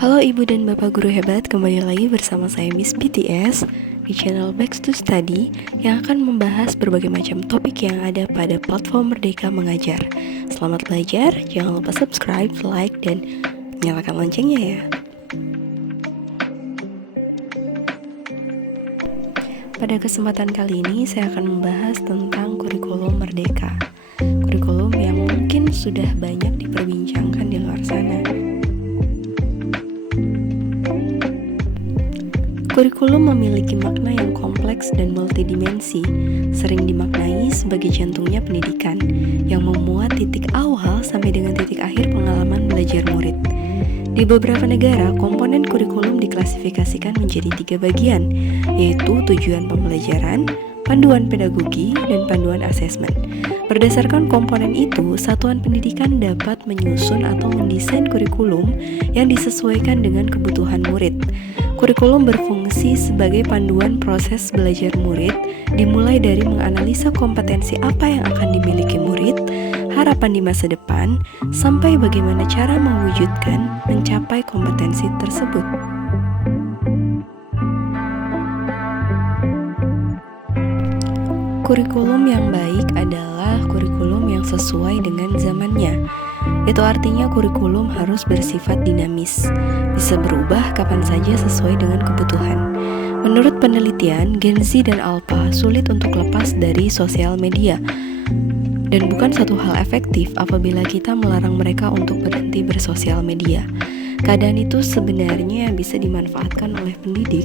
Halo Ibu dan Bapak Guru hebat, kembali lagi bersama saya Miss BTS di channel Back to Study yang akan membahas berbagai macam topik yang ada pada platform Merdeka Mengajar. Selamat belajar, jangan lupa subscribe, like, dan nyalakan loncengnya ya. Pada kesempatan kali ini saya akan membahas tentang kurikulum Merdeka. Kurikulum yang mungkin sudah banyak diperbincangkan di luar sana. Kurikulum memiliki makna yang kompleks dan multidimensi, sering dimaknai sebagai jantungnya pendidikan, yang memuat titik awal sampai dengan titik akhir pengalaman belajar murid. Di beberapa negara, komponen kurikulum diklasifikasikan menjadi 3 bagian, yaitu tujuan pembelajaran, panduan pedagogi, dan panduan asesmen. Berdasarkan komponen itu, satuan pendidikan dapat menyusun atau mendesain kurikulum yang disesuaikan dengan kebutuhan murid. Kurikulum berfungsi sebagai panduan proses belajar murid, dimulai dari menganalisa kompetensi apa yang akan dimiliki murid, harapan di masa depan, sampai bagaimana cara mewujudkan mencapai kompetensi tersebut. Kurikulum yang baik adalah kurikulum yang sesuai dengan zamannya. Itu artinya kurikulum harus bersifat dinamis, bisa berubah kapan saja sesuai dengan kebutuhan. Menurut penelitian, Gen Z dan Alpha sulit untuk lepas dari sosial media, dan bukan satu hal efektif apabila kita melarang mereka untuk berhenti bersosial media. Keadaan itu sebenarnya bisa dimanfaatkan oleh pendidik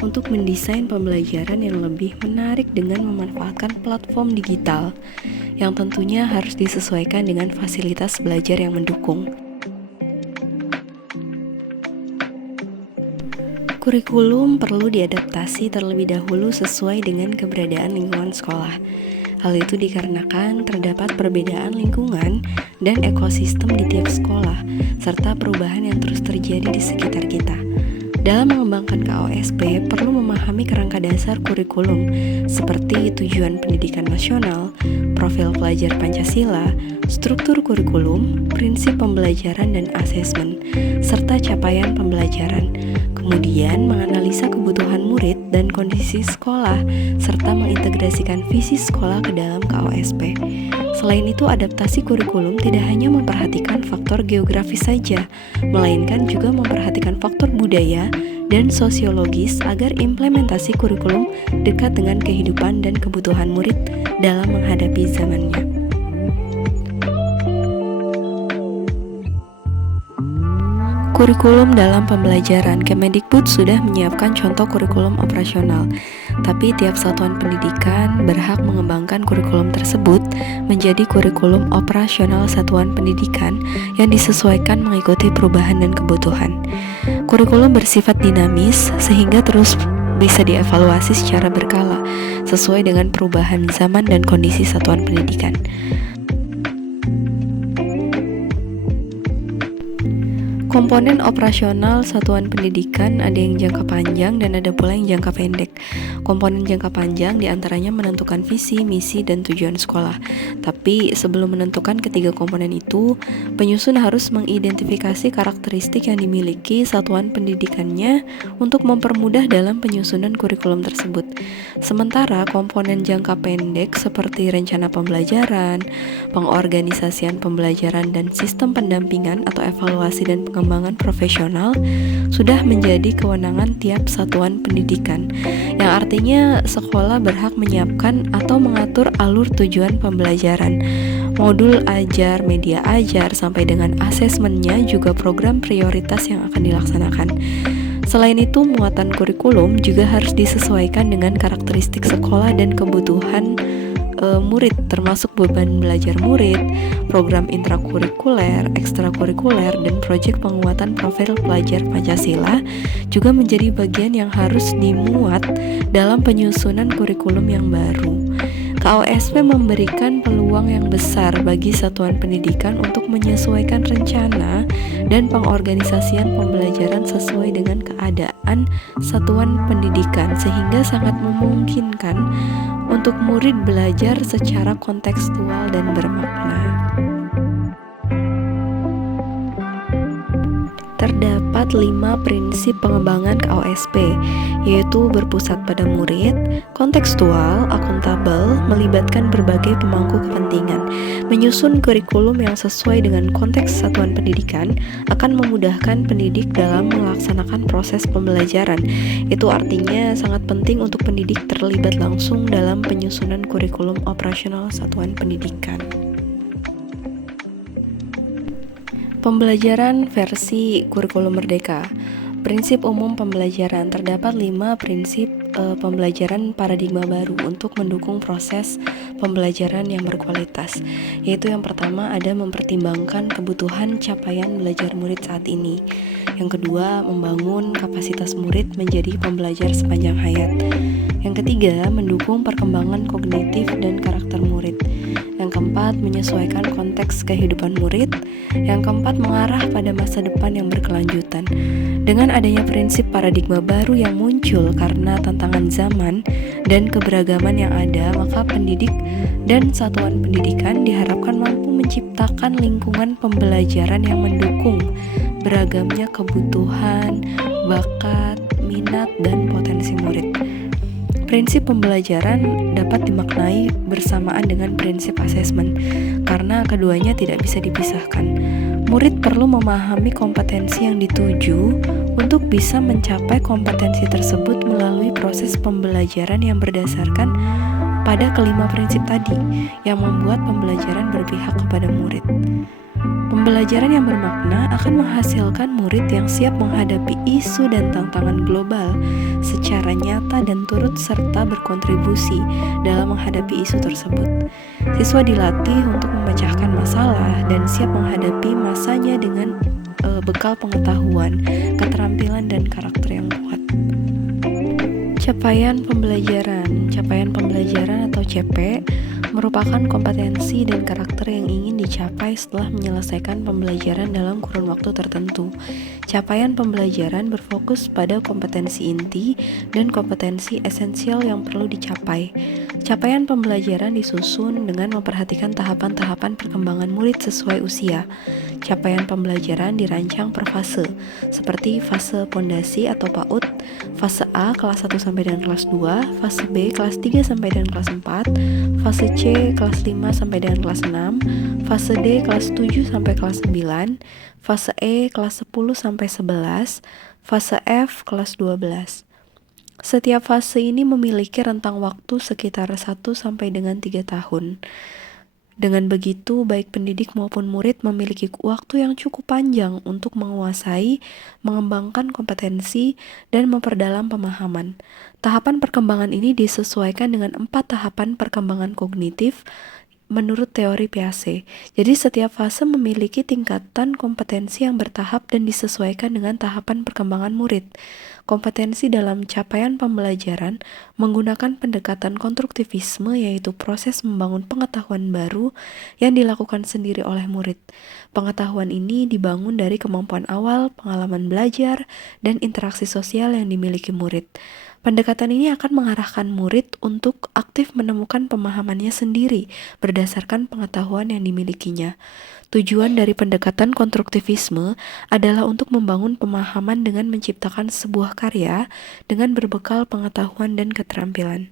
untuk mendesain pembelajaran yang lebih menarik dengan memanfaatkan platform digital yang tentunya harus disesuaikan dengan fasilitas belajar yang mendukung. Kurikulum perlu diadaptasi terlebih dahulu sesuai dengan keberadaan lingkungan sekolah. Hal itu dikarenakan terdapat perbedaan lingkungan dan ekosistem di tiap sekolah, serta perubahan yang terus terjadi di sekitar kita. Dalam mengembangkan KOSP, perlu memahami kerangka dasar kurikulum, seperti tujuan pendidikan nasional, profil pelajar Pancasila, struktur kurikulum, prinsip pembelajaran dan asesmen, serta capaian pembelajaran. Kemudian menganalisa kebutuhan murid dan kondisi sekolah, serta mengintegrasikan visi sekolah ke dalam KOSP. Selain itu, adaptasi kurikulum tidak hanya memperhatikan faktor geografis saja, melainkan juga memperhatikan faktor budaya dan sosiologis agar implementasi kurikulum dekat dengan kehidupan dan kebutuhan murid dalam menghadapi zamannya. Kurikulum dalam pembelajaran, Kemendikbud sudah menyiapkan contoh kurikulum operasional, tapi tiap satuan pendidikan berhak mengembangkan kurikulum tersebut menjadi kurikulum operasional satuan pendidikan yang disesuaikan mengikuti perubahan dan kebutuhan. Kurikulum bersifat dinamis sehingga terus bisa dievaluasi secara berkala sesuai dengan perubahan zaman dan kondisi satuan pendidikan. Komponen operasional satuan pendidikan ada yang jangka panjang dan ada pula yang jangka pendek. Komponen jangka panjang diantaranya menentukan visi, misi, dan tujuan sekolah. Tapi sebelum menentukan ketiga komponen itu, penyusun harus mengidentifikasi karakteristik yang dimiliki satuan pendidikannya untuk mempermudah dalam penyusunan kurikulum tersebut. Sementara komponen jangka pendek seperti rencana pembelajaran, pengorganisasian pembelajaran, dan sistem pendampingan atau evaluasi dan pengembangan profesional sudah menjadi kewenangan tiap satuan pendidikan, yang artinya sekolah berhak menyiapkan atau mengatur alur tujuan pembelajaran, modul ajar, media ajar, sampai dengan asesmennya, juga program prioritas yang akan dilaksanakan. Selain itu, muatan kurikulum juga harus disesuaikan dengan karakteristik sekolah dan kebutuhan murid, termasuk beban belajar murid, program intrakurikuler, ekstrakurikuler, dan proyek penguatan profil pelajar Pancasila juga menjadi bagian yang harus dimuat dalam penyusunan kurikulum yang baru. KOSP memberikan peluang yang besar bagi satuan pendidikan untuk menyesuaikan rencana dan pengorganisasian pembelajaran sesuai dengan keadaan satuan pendidikan, sehingga sangat memungkinkan untuk murid belajar secara kontekstual dan bermakna. terdapat 5 prinsip pengembangan KOSP, yaitu berpusat pada murid, kontekstual, akuntabel, melibatkan berbagai pemangku kepentingan. Menyusun kurikulum yang sesuai dengan konteks satuan pendidikan akan memudahkan pendidik dalam melaksanakan proses pembelajaran. Itu artinya sangat penting untuk pendidik terlibat langsung dalam penyusunan kurikulum operasional satuan pendidikan. Pembelajaran versi kurikulum merdeka. Prinsip umum pembelajaran. Terdapat 5 prinsip pembelajaran paradigma baru untuk mendukung proses pembelajaran yang berkualitas. Yaitu yang pertama ada mempertimbangkan kebutuhan capaian belajar murid saat ini. Yang kedua, membangun kapasitas murid menjadi pembelajar sepanjang hayat. Yang ketiga, mendukung perkembangan kognitif dan karakter murid. Yang keempat, menyesuaikan konteks kehidupan murid. Yang keempat, mengarah pada masa depan yang berkelanjutan. Dengan adanya prinsip paradigma baru yang muncul karena tantangan zaman dan keberagaman yang ada, maka pendidik dan satuan pendidikan diharapkan mampu menciptakan lingkungan pembelajaran yang mendukung beragamnya kebutuhan, bakat, minat, dan potensi murid. Prinsip pembelajaran dapat dimaknai bersamaan dengan prinsip asesmen, karena keduanya tidak bisa dipisahkan. Murid perlu memahami kompetensi yang dituju untuk bisa mencapai kompetensi tersebut melalui proses pembelajaran yang berdasarkan pada kelima prinsip tadi, yang membuat pembelajaran berpihak kepada murid. Pembelajaran yang bermakna akan menghasilkan murid yang siap menghadapi isu dan tantangan global secara nyata dan turut serta berkontribusi dalam menghadapi isu tersebut. Siswa dilatih untuk memecahkan masalah dan siap menghadapi masanya dengan bekal pengetahuan, keterampilan, dan karakter yang kuat. Capaian pembelajaran atau CP merupakan kompetensi dan karakter yang ingin dicapai setelah menyelesaikan pembelajaran dalam kurun waktu tertentu. Capaian pembelajaran berfokus pada kompetensi inti dan kompetensi esensial yang perlu dicapai. Capaian pembelajaran disusun dengan memperhatikan tahapan-tahapan perkembangan murid sesuai usia. Capaian pembelajaran dirancang per fase, seperti fase pondasi atau PAUD, fase A kelas 1 sampai dengan kelas 2, fase B kelas 3 sampai dengan kelas 4, fase C kelas 5 sampai dengan kelas 6, fase D kelas 7 sampai kelas 9, fase E kelas 10 sampai 11, fase F kelas 12. Setiap fase ini memiliki rentang waktu sekitar 1 sampai dengan 3 tahun. Dengan begitu, baik pendidik maupun murid memiliki waktu yang cukup panjang untuk menguasai, mengembangkan kompetensi, dan memperdalam pemahaman. Tahapan perkembangan ini disesuaikan dengan 4 tahapan perkembangan kognitif menurut teori Piaget. Jadi setiap fase memiliki tingkatan kompetensi yang bertahap dan disesuaikan dengan tahapan perkembangan murid. Kompetensi dalam capaian pembelajaran menggunakan pendekatan konstruktivisme, yaitu proses membangun pengetahuan baru yang dilakukan sendiri oleh murid. Pengetahuan ini dibangun dari kemampuan awal, pengalaman belajar, dan interaksi sosial yang dimiliki murid. Pendekatan ini akan mengarahkan murid untuk aktif menemukan pemahamannya sendiri berdasarkan pengetahuan yang dimilikinya. Tujuan dari pendekatan konstruktivisme adalah untuk membangun pemahaman dengan menciptakan sebuah karya dengan berbekal pengetahuan dan keterampilan.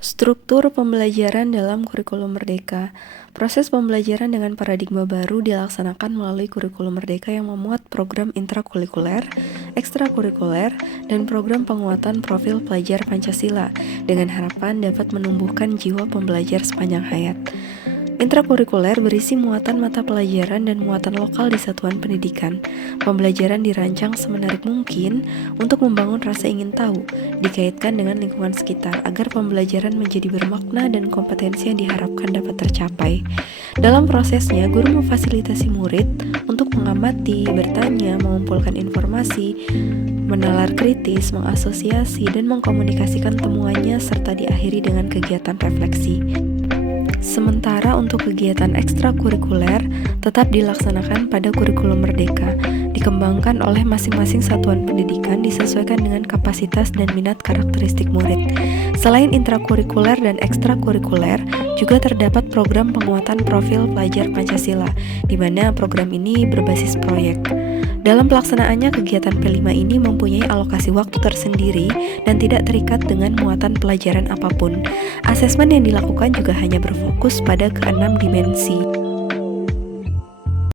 Struktur pembelajaran dalam kurikulum merdeka. Proses pembelajaran dengan paradigma baru dilaksanakan melalui kurikulum merdeka yang memuat program intrakurikuler, ekstrakurikuler, dan program penguatan profil pelajar Pancasila dengan harapan dapat menumbuhkan jiwa pembelajar sepanjang hayat. Intrakurikuler berisi muatan mata pelajaran dan muatan lokal di satuan pendidikan. Pembelajaran dirancang semenarik mungkin untuk membangun rasa ingin tahu, dikaitkan dengan lingkungan sekitar, agar pembelajaran menjadi bermakna dan kompetensi yang diharapkan dapat tercapai. Dalam prosesnya, guru memfasilitasi murid untuk mengamati, bertanya, mengumpulkan informasi, menalar kritis, mengasosiasi, dan mengkomunikasikan temuannya, serta diakhiri dengan kegiatan refleksi. Sementara untuk kegiatan ekstrakurikuler tetap dilaksanakan pada kurikulum merdeka, dikembangkan oleh masing-masing satuan pendidikan disesuaikan dengan kapasitas dan minat karakteristik murid. Selain intrakurikuler dan ekstrakurikuler, juga terdapat program penguatan profil pelajar Pancasila, di mana program ini berbasis proyek. Dalam pelaksanaannya, kegiatan P5 ini mempunyai alokasi waktu tersendiri dan tidak terikat dengan muatan pelajaran apapun. Asesmen yang dilakukan juga hanya berfokus pada keenam dimensi.